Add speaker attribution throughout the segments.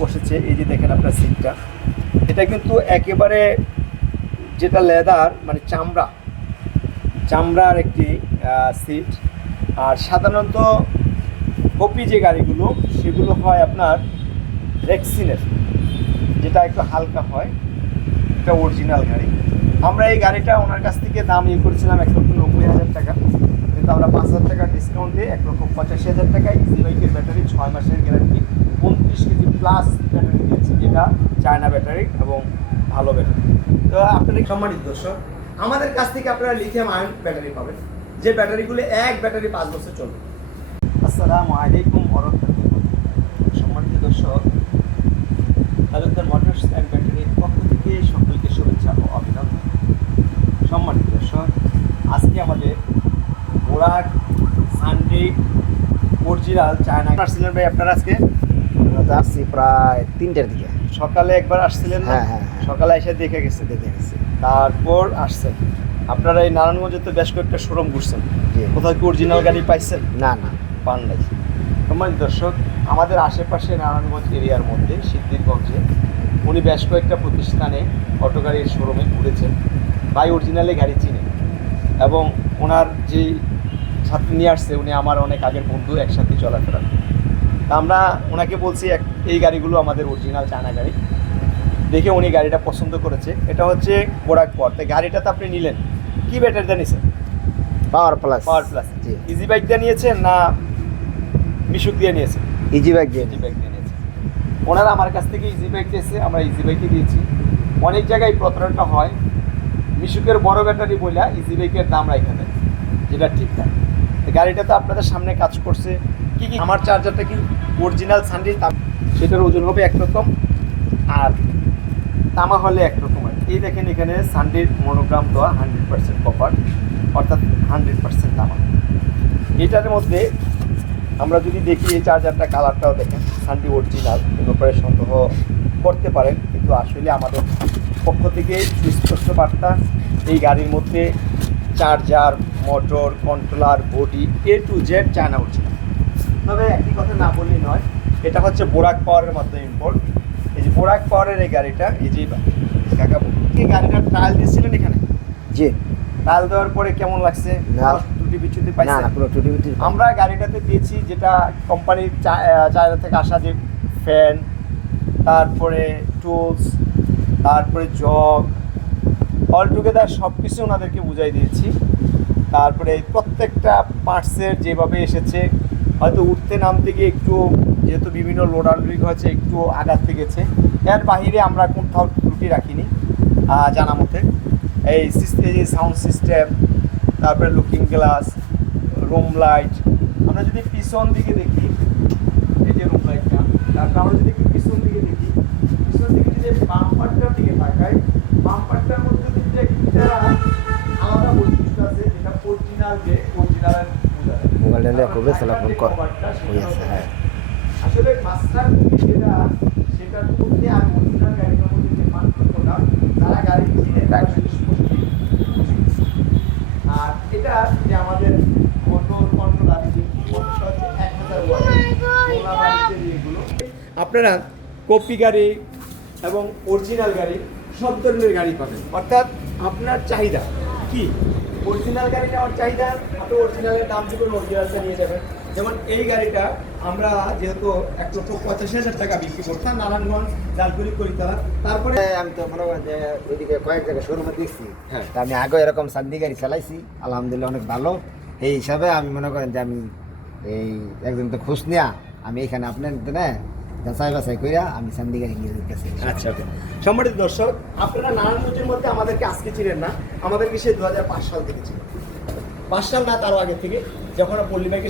Speaker 1: বসেছে, এই যে দেখেন আপনার সিটটা। এটা কিন্তু একেবারে যেটা লেদার মানে চামড়া। চামড়ার একটি সিট। আর সাধারণত কপি যে গাড়িগুলো, সেগুলো হয় আপনার রেক্সিনের, যেটা একটু হালকা হয়। এটা অরিজিনাল গাড়ি। আমরা এই গাড়িটা ওনার কাছ থেকে দাম ইয়ে করেছিলাম এক লক্ষ নব্বই হাজার টাকা। কিন্তু আমরা পাঁচ হাজার টাকা ডিসকাউন্ট দিয়ে এক লক্ষ পঁচাশি হাজার টাকা ইজি বাইকের ব্যাটারি ছয় মাসের গ্যারান্টি উনত্রিশ কেজি প্লাস ব্যাটারি দিয়েছি যেটা চায়না ব্যাটারি এবং ভালো ব্যাটারি তো আপনাদের সম্মানিত দর্শক আমাদের কাছ থেকে আপনারা লিথিয়াম আয়ন ব্যাটারি পাবেন যে ব্যাটারিগুলো এক ব্যাটারি পাঁচ বছর চলবে। আসসালামু আলাইকুম ওরহমাতুল্লাহ। সম্মানিত দর্শক তালুকদার মোটরস অ্যান্ড ব্যাটারির পক্ষ থেকে সকলকে শুভেচ্ছা ও অভিনন্দন। সম্মানিত দর্শক আজকে আমাদের বোরাক সানডে অরিজিনাল চায়না আসছিলেন ভাই আপনারা আজকে
Speaker 2: আসছি প্রায় তিনটার দিকে।
Speaker 1: সকালে একবার আসছিলেন
Speaker 2: হ্যাঁ, হ্যাঁ, হ্যাঁ।
Speaker 1: সকালে এসে দেখে গেছে
Speaker 2: দেখে গেছি।
Speaker 1: তারপর আসছেন আপনারা এই নারায়ণগঞ্জে তো বেশ কয়েকটা শোরুম ঘুরছেন। কোথাও কি অরিজিনাল গাড়ি পাইছেন?
Speaker 2: না না।
Speaker 1: পান নাই। সম্মানিত দর্শক আমাদের আশেপাশে নারায়ণগঞ্জ এরিয়ার মধ্যে সিদ্ধিরগঞ্জে উনি বেশ কয়েকটা প্রতিষ্ঠানে অটো গাড়ির শোরুমে ঘুরেছেন। বাই অরিজিনালি গাড়ি চিনে। এবং ওনার যেই ছাত্রী নিয়ে আসছে উনি আমার অনেক আগের বন্ধু একসাথে চলাফেরা আমরা ওনাকে বলছি এক এই গাড়িগুলো আমাদের অরিজিনাল চায়না গাড়ি। দেখে উনি গাড়িটা পছন্দ করেছে। এটা হচ্ছে বোরাক পর তাই গাড়িটা তো আপনি নিলেন। কি ব্যাটারিটা নিয়েছেন
Speaker 2: পাওয়ার প্লাস
Speaker 1: পাওয়ার প্লাস
Speaker 2: জি।
Speaker 1: ইজি বাইক দিয়ে নিয়েছেন না মিশুক দিয়ে নিয়েছেন?
Speaker 2: ইজি বাইক দিয়ে
Speaker 1: ইজি বাইক দিয়ে নিয়েছেন। ওনারা আমার কাছ থেকে ইজি বাইক দিয়েছে আমরা ইজি বাইকে দিয়েছি। অনেক জায়গায় প্রতারণা হয়। মিশুকের বড় ব্যাটারি বইলা ইজি বাইকের দাম রাখা দেয় যেটা ঠিক না। গাড়িটা তো আপনাদের সামনে কাজ করছে। কি কি আমার চার্জারটা কি অরিজিনাল সানডে সেটার ওজন হবে একরকম আর তামা হলে একরকম হয় এই দেখেন এখানে সানডের মনোগ্রাম দেওয়া হান্ড্রেড পার্সেন্ট কপার অর্থাৎ হান্ড্রেড পার্সেন্ট তামা। এটার মধ্যে আমরা যদি দেখি এই চার্জারটা কালারটাও দেখেন সানডি অরিজিনাল এ ব্যাপারে সন্দেহ করতে পারেন, কিন্তু আসলে আমাদের পক্ষ থেকে সুস্পষ্ট বার্তা, এই গাড়ির মধ্যে charger motor controller body A to Z China original তবে একই কথা না বললেই নয়। এটা হচ্ছে বোরাক পাওয়ারের মাধ্যমে ইম্পোর্ট এই যে বোরাক পাওয়ারের এই গাড়িটা এই যে কাকা এই গাড়িটা ট্রায়াল দিয়েছিলেন এখানে?
Speaker 2: জি।
Speaker 1: ট্রায়াল দেওয়ার পরে কেমন লাগছে?
Speaker 2: না।
Speaker 1: ত্রুটি বিচ্ছুতি
Speaker 2: না
Speaker 1: পাইছে?
Speaker 2: না পুরো টুটি বিটি
Speaker 1: আমরা গাড়িটাতে দিয়েছি যেটা কোম্পানির চায়না থেকে আসা যে ফ্যান তারপরে টুলস তারপরে জগ অল টুগেদার সব কিছু ওনাদেরকে বুঝাই দিয়েছি। তারপরে প্রত্যেকটা পার্টসের যেভাবে এসেছে হয়তো উঠতে নামতে গিয়ে একটু, যেহেতু বিভিন্ন লোডার লিক হয়েছে, একটু আঘাতে গেছে এর বাহিরে আমরা কোথাও ত্রুটি রাখিনি জানা মতে। এই সিস্টেম সাউন্ড সিস্টেম তারপরে লুকিং গ্লাস রুম লাইট আমরা যদি পিছন দিকে দেখি, এই যে রুম লাইটটা তারপর আমরা যদি পিছন দিকে দেখি, পিছন দিকে যদি বাম্পারটার দিকে তাকাই বাম্পারটার মধ্যে কিন্তু একটা আলাদা বৈশিষ্ট্য আছে যেটা অরিজিনাল যে অরিজিনাল
Speaker 2: মোবাইল নিলে খুবই সেলাফোন হ্যাঁ।
Speaker 1: আসলে মাস্টার যেটা সেটার মধ্যে আর অরিজিনাল গাড়িটার মধ্যে যে পার্থক্যটা যারা গাড়ি কিনে তারা আর এটা যে আমাদের মোটর কন্ট্রোল আছে যে মোটরটা হচ্ছে এক হাজার ওয়াটের এগুলো আপনারা কপি গাড়ি এবং অরিজিনাল গাড়ি সব ধরনের গাড়ি পাবেন। অর্থাৎ আপনার চাহিদা কি? অরিজিনাল গাড়ি নেওয়ার চাহিদা আপনি অরিজিনালের দাম থেকে অরিজিনালটা নিয়ে যাবেন যেমন এই গাড়িটা আমরা যেহেতু এক লক্ষ পঁচাশি হাজার টাকা বিক্রি করতাম নারায়ণগঞ্জ জালকুড়ি কলিতলা তারপরে
Speaker 2: আমি তো মনে করেন যে ওইদিকে কয়েক জায়গায় শোরুমে দেখছি।
Speaker 1: হ্যাঁ।
Speaker 2: আমি আগে এরকম সান্দি গাড়ি চালাইছি আলহামদুলিল্লাহ অনেক ভালো। এই হিসাবে আমি মনে করেন যে আমি এই একজন তো খুশ নেয়া আমি এখানে আপনার না যাচাই বাছাই কইরা আমি
Speaker 1: আচ্ছা সম্মানিত দর্শক, আপনারা নারায়ণগঞ্জের মধ্যে আমাদেরকে আজকে ছিলেন না আমাদেরকে সেই দু হাজার পাঁচ সাল থেকে পাঁচ সাল না, তারও আগে থেকে যখন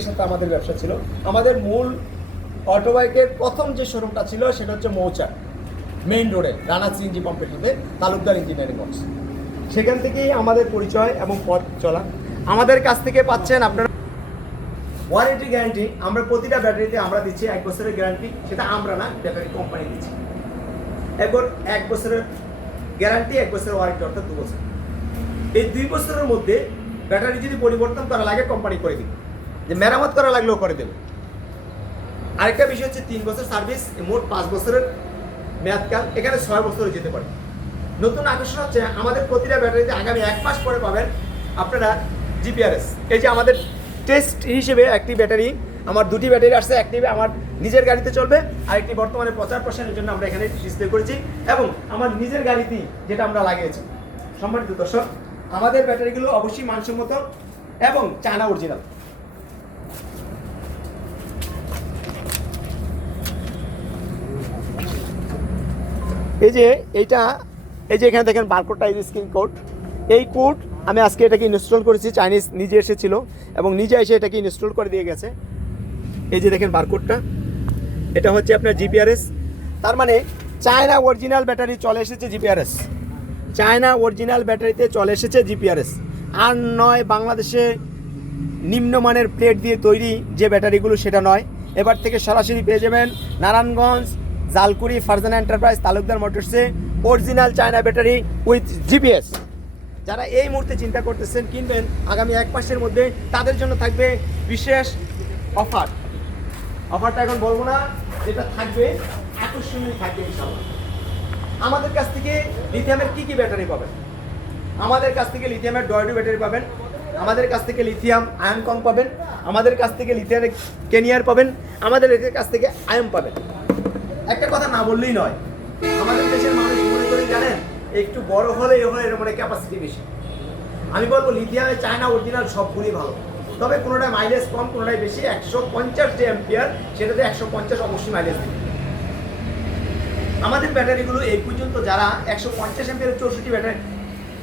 Speaker 1: সাথে আমাদের ব্যবসা ছিল, আমাদের মূল অটো বাইকের প্রথম যে শোরুমটা ছিল, সেটা হচ্ছে মৌচা মেইন রোডে রানা সিএনজি পাম্পের সাথে, তালুকদার ইঞ্জিনিয়ারিং বক্স সেখান থেকেই আমাদের পরিচয় এবং পথ চলা। আমাদের কাছ থেকে পাচ্ছেন আপনারা ওয়ারেন্টি গ্যারান্টি আমরা প্রতিটা ব্যাটারিতে আমরা দিচ্ছি এক বছরের গ্যারান্টি সেটা আমরা না, ব্যাটারি কোম্পানি দিচ্ছি। এরপর এক বছরের গ্যারান্টি এক বছরের ওয়ারেন্টি অর্থাৎ দু বছর। এই দুই বছরের মধ্যে ব্যাটারি যদি পরিবর্তন করা লাগে কোম্পানি করে দিবে। যে মেরামত করা লাগলেও করে দেবে। আরেকটা বিষয় হচ্ছে তিন বছর সার্ভিস মোট পাঁচ বছরের মেয়াদকাল, এখানে ছয় বছরে যেতে পারে। নতুন আকর্ষণ হচ্ছে আমাদের প্রতিটা ব্যাটারিতে আগামী এক মাস পরে পাবেন আপনারা জিপিআরএস এই যে আমাদের টেস্ট হিসেবে একটি ব্যাটারি, আমার দুটি ব্যাটারি আসছে একটি আমার নিজের গাড়িতে চলবে আর একটি বর্তমানে প্রচার প্রসারের জন্য আমরা এখানে ডিসপ্লে করেছি, এবং আমার নিজের গাড়িতেই যেটা আমরা লাগিয়েছি। সম্মানিত দর্শক, আমাদের ব্যাটারিগুলো অবশ্যই মানসম্মত এবং চায়না অরিজিনাল এই যে, এইটা, এই যে এখানে দেখেন বারকোডটা স্ক্রিন কোড এই কোড আমি আজকে এটাকে ইনস্টল করেছি চাইনিজ নিজে এসেছিল এবং নিজে এসে এটাকে ইনস্টল করে দিয়ে গেছে। এই যে দেখেন বারকোডটা এটা হচ্ছে আপনার জিপিআরএস তার মানে চায়না অরিজিনাল ব্যাটারি চলে এসেছে জিপিআরএস চায়না অরিজিনাল ব্যাটারিতে চলে এসেছে জিপিআরএস আর নয়, বাংলাদেশে নিম্নমানের প্লেট দিয়ে তৈরি যে ব্যাটারিগুলো, সেটা নয়। এবার থেকে সরাসরি পেয়ে যাবেন Narayanganj, Jalkuri, Farzana enterprise Talukdar মোটরসে original China battery with GPS যারা এই মুহূর্তে চিন্তা করতেছেন, কিনবেন আগামী এক মাসের মধ্যে, তাদের জন্য থাকবে বিশেষ অফার। অফারটা এখন বলব না, যেটা থাকবে, আকর্ষণীয় থাকবে আমাদের কাছ থেকে লিথিয়ামের কি কি ব্যাটারি পাবেন? আমাদের কাছ থেকে লিথিয়ামের ডয়ডু ব্যাটারি পাবেন, আমাদের কাছ থেকে লিথিয়াম আয়ন কম পাবেন, আমাদের কাছ থেকে লিথিয়ামের কেনিয়ার পাবেন, আমাদের কাছ থেকে আয়ন পাবেন। একটা কথা না বললেই নয়, আমাদের দেশের মানুষ মনে করে জানেন একটু বড় হলে হলে এর মানে ক্যাপাসিটি বেশি। আমি বলব লিথিয়ামে চায়না অরিজিনাল সবগুলি ভালো। তবে কোনোটায় মাইলেজ কম, কোনোটায় বেশি, একশো পঞ্চাশ যে অ্যাম্পিয়ার সেটাতে একশো পঞ্চাশ অবশ্যই মাইলেজ দেবে। আমাদের ব্যাটারিগুলো এই পর্যন্ত যারা একশো পঞ্চাশ এমপিয়ার চৌষট্টি ব্যাটারি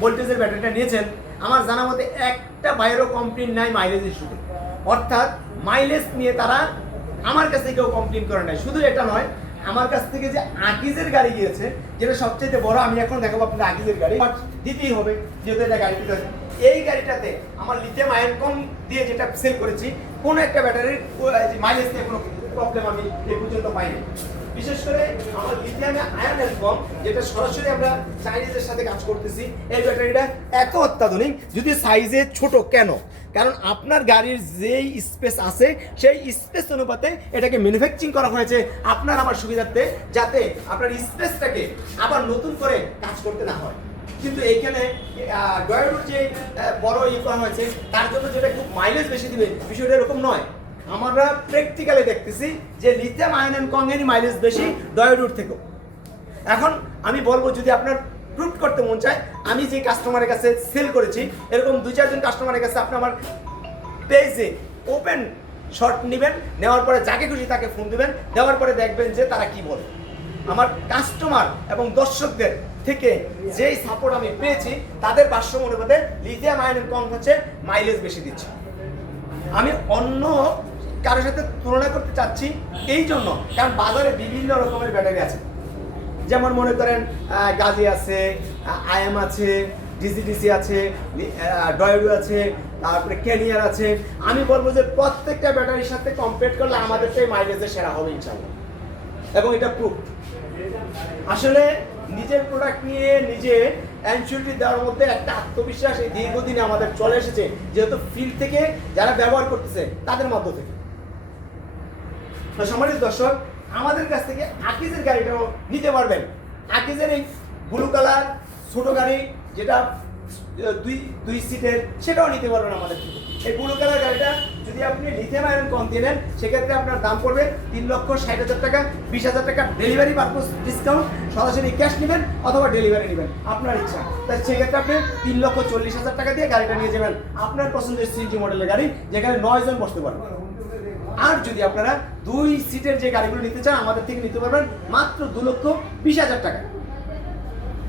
Speaker 1: ভোল্টেজের ব্যাটারিটা নিয়েছেন, আমার জানা মতে একটা বাইরেও কমপ্লেন নাই মাইলেজ ইস্যুতে অর্থাৎ মাইলেজ নিয়ে তারা আমার কাছে কেউ কমপ্লেন করে নাই। শুধু এটা নয় আমার কাছ থেকে যে আকিজের গাড়ি গিয়েছে, যেটা সবচেয়ে বড়, আমি এখন দেখাবো আপনার আকিজের গাড়ি বাট দিতেই হবে, যেহেতু এটা গাড়ি দিতে। এই গাড়িটাতে আমার লিথিয়াম আয়ন কম দিয়ে যেটা সেল করেছি, কোনো একটা ব্যাটারির মাইলেজ নিয়ে কোনো প্রবলেম আমি এ পর্যন্ত পাইনি বিশেষ করে আমার লিথিয়ামে আয়ন কম যেটা সরাসরি আমরা চাইনিজের সাথে কাজ করতেছি, এই ব্যাটারিটা এত অত্যাধুনিক, যদি সাইজে ছোট কেন? কারণ আপনার গাড়ির যেই স্পেস আছে, সেই স্পেস অনুপাতে এটাকে ম্যানুফ্যাকচারিং করা হয়েছে আপনার আমার সুবিধার্থে, যাতে আপনার স্পেসটাকে আবার নতুন করে কাজ করতে না হয়। কিন্তু এইখানে ডয়েডোর যে বড় ই করা হয়েছে, তার জন্য যেটা খুব মাইলেজ বেশি দিবে, বিষয়টা এরকম নয়। আমরা প্র্যাকটিক্যালি দেখতেছি যে লিথিয়াম আয়ন অ্যান্ড কংয়েরই মাইলেজ বেশি ডয়োডুর থেকেও এখন আমি বলব যদি আপনার প্রুভ করতে মন চায়, আমি যে কাস্টমারের কাছে সেল করেছি, এরকম দুই চারজন কাস্টমারের কাছে আপনি আমার পেজে ওপেন শর্ট নেবেন, নেওয়ার পরে যাকে খুশি তাকে ফোন দিবেন, দেওয়ার পরে দেখবেন যে তারা কি বলে। আমার কাস্টমার এবং দর্শকদের থেকে যেই সাপোর্ট আমি পেয়েছি, তাদের ভাষ্য অনুপাতে লিথিয়াম আয়ন কম হচ্ছে মাইলেজ বেশি দিচ্ছে। আমি অন্য কারোর সাথে তুলনা করতে চাচ্ছি এই জন্য, কারণ বাজারে বিভিন্ন রকমের ব্যাটারি আছে। যেমন মনে করেন গাজি আছে আইএম আছে ডিসিডিসি আছে ডয়েডু আছে, তারপরে ক্যানিয়ার আছে। আমি বলব যে প্রত্যেকটা ব্যাটারির সাথে কম্পেয়ার করলে আমাদেরটাই মাইলেজের সেরা হবে ইনশাল্লাহ এবং এটা প্রুফ আসলে নিজের প্রোডাক্ট নিয়ে নিজে অ্যানসিউরিটি দেওয়ার মধ্যে একটা আত্মবিশ্বাস এই দীর্ঘদিনে আমাদের চলে এসেছে, যেহেতু ফিল্ড থেকে যারা ব্যবহার করতেছে, তাদের মধ্য থেকে। তো সম্মানিত দর্শক, আমাদের কাছ থেকে আকিজের গাড়িটাও নিতে পারবেন। আকিজের এই ব্লু কালার ছোট গাড়ি, যেটা দুই দুই সিটের সেটাও নিতে পারবেন আমাদের থেকে। এই ব্লু কালার গাড়িটা যদি আপনি লিথিয়াম আয়রন কম দিয়ে নেন, সেক্ষেত্রে আপনার দাম পড়বে তিন লক্ষ ষাট হাজার টাকা, বিশ হাজার টাকা ডেলিভারি পারপোজ ডিসকাউন্ট সরাসরি ক্যাশ নেবেন অথবা ডেলিভারি নেবেন, আপনার ইচ্ছা। তাই সেক্ষেত্রে আপনি তিন লক্ষ চল্লিশ হাজার টাকা দিয়ে গাড়িটা নিয়ে যাবেন। আপনার পছন্দের সিএনজি মডেলের গাড়ি, যেখানে নয় জন বসতে পারবেন আর যদি আপনারা দুই সিটের যে গাড়িগুলো নিতে চান, আমাদের থেকে নিতে পারবেন মাত্র দু লক্ষ বিশ হাজার টাকা।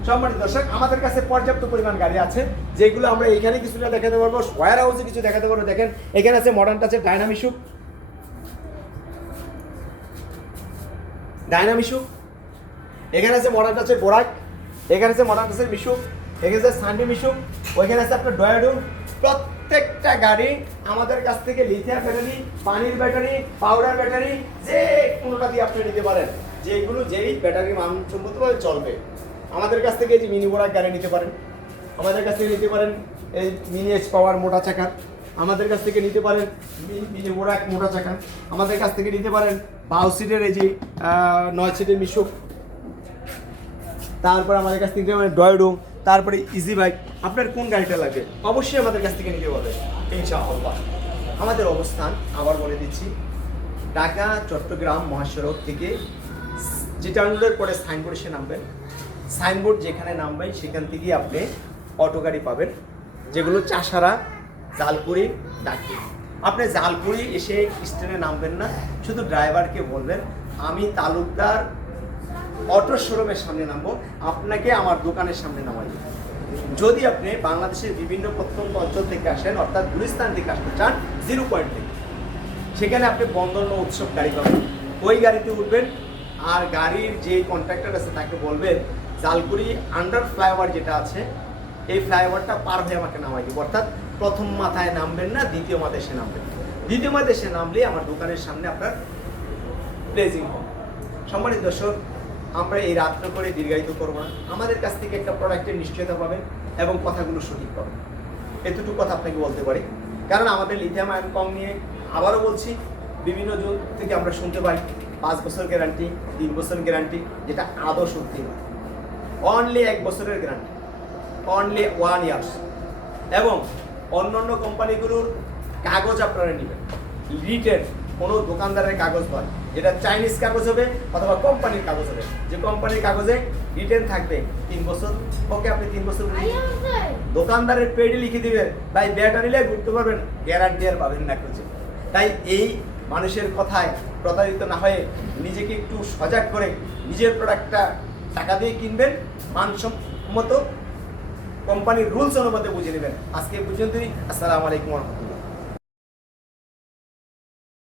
Speaker 1: সম্মানিত দর্শক, আমাদের কাছে পর্যাপ্ত পরিমাণ গাড়ি আছে, যেগুলো আমরা এখানে কিছুটা দেখাতে পারব ওয়ার হাউসে কিছু দেখাতে পারব। দেখেন, এখানে আছে মডার্ন টাচের ডাইনামিশু ডাইনামিশু এখানে আছে মডার্ন টাচের বোরাক এখানে আছে মডার্ন টাচের মিশু এখানে আছে সানডি মিশু ওইখানে আছে আপনার ডয়াডু প্রত্যেকটা গাড়ি আমাদের কাছ থেকে লিথিয়াম ব্যাটারি পানির ব্যাটারি পাউডার ব্যাটারি যে কোনোটা দিয়ে আপনি নিতে পারেন। যেগুলো যেই ব্যাটারি মানসম্মতভাবে চলবে। আমাদের কাছ থেকে যে মিনি বোরাক গাড়ি নিতে পারেন। আমাদের কাছ থেকে নিতে পারেন এই মিনি এক্স পাওয়ার মোটা চাকার। আমাদের কাছ থেকে নিতে পারেন মিনি বোরাক মোটা চাকা আমাদের কাছ থেকে নিতে পারেন বাউ সিটের এই যে নয় সিটের মিশুক। তারপর আমাদের কাছ থেকে মানে ডয় রুম তারপরে, ইজি বাইক আপনার কোন গাড়িটা লাগবে অবশ্যই আমাদের কাছ থেকে নিতে পারবেন ইনশাআল্লাহ। আমাদের অবস্থান আবার বলে দিচ্ছি, ঢাকা, চট্টগ্রাম মহাসড়ক থেকে যে জিটাঙ্গুলের পরে সাইনবোর্ড এসে নামবেন। সাইনবোর্ড যেখানে নামবেন, সেখান থেকেই আপনি অটো গাড়ি পাবেন, যেগুলো চাষারা জালপুরি ডাকে আপনি জালপুরি এসে স্টেশনে নামবেন না, শুধু ড্রাইভারকে বলবেন, আমি তালুকদার অটো শোরুমের সামনে নামবো, আপনাকে আমার দোকানের সামনে নামাই। যদি আপনি বাংলাদেশের বিভিন্ন প্রত্যন্ত অঞ্চল থেকে আসেন, অর্থাৎ গুলিস্তান থেকে আসতে চান, জিরো পয়েন্ট থেকে। সেখানে আপনি বন্দর উৎসব গাড়ি পাবেন। ওই গাড়িতে উঠবেন, আর গাড়ির যে কন্ট্রাক্টর আছে তাকে বলবেন, জালকুড়ি আন্ডার ফ্লাইওভার যেটা আছে, এই ফ্লাইওভারটা পার হয়ে আমাকে নামাই দিব। অর্থাৎ প্রথম মাথায় নামবেন না, দ্বিতীয় মাথায় এসে নামবেন। দ্বিতীয় মাথায় এসে নামলে আমার দোকানের সামনে আপনার প্লেজিং হবে। সম্মানিত দর্শক আমরা এই রাত্র করে দীর্ঘায়িত করব না। আমাদের কাছ থেকে একটা প্রোডাক্টের নিশ্চয়তা পাবেন এবং কথাগুলো সঠিক পাবেন। এতটুকু কথা আপনাকে বলতে পারি। কারণ আমাদের লিথিয়াম আয়ন কম নিয়ে আবারও বলছি, বিভিন্ন জন থেকে আমরা শুনতে পাই, পাঁচ বছর গ্যারান্টি তিন বছর গ্যারান্টি যেটা আদৌ সত্যি নয়। অনলি এক বছরের গ্যারান্টি অনলি ওয়ান ইয়ার্স এবং অন্যান্য কোম্পানিগুলোর কাগজ আপনারা নেবেন। রিটেন কোনো দোকানদারের কাগজ নয়। যেটা চাইনিজ কাগজ হবে অথবা কোম্পানির কাগজ হবে। যে কোম্পানির কাগজে রিটেন থাকবে তিন বছর। ওকে আপনি তিন বছর দোকানদারের পেডে লিখে দিবেন ভাই ব্যাটারি নিলে ঘুরতে পারবেন গ্যারান্টি আর পাবেন না কিছু। তাই এই মানুষের কথায় প্রতারিত না হয়ে নিজেকে একটু সজাগ করে নিজের প্রোডাক্টটা টাকা দিয়ে কিনবেন মানসম্মত কোম্পানির রুলস অনুপাতে বুঝে নেবেন। আজকে পর্যন্তই। আসসালামু আলাইকুম রহমতুল্লাহ।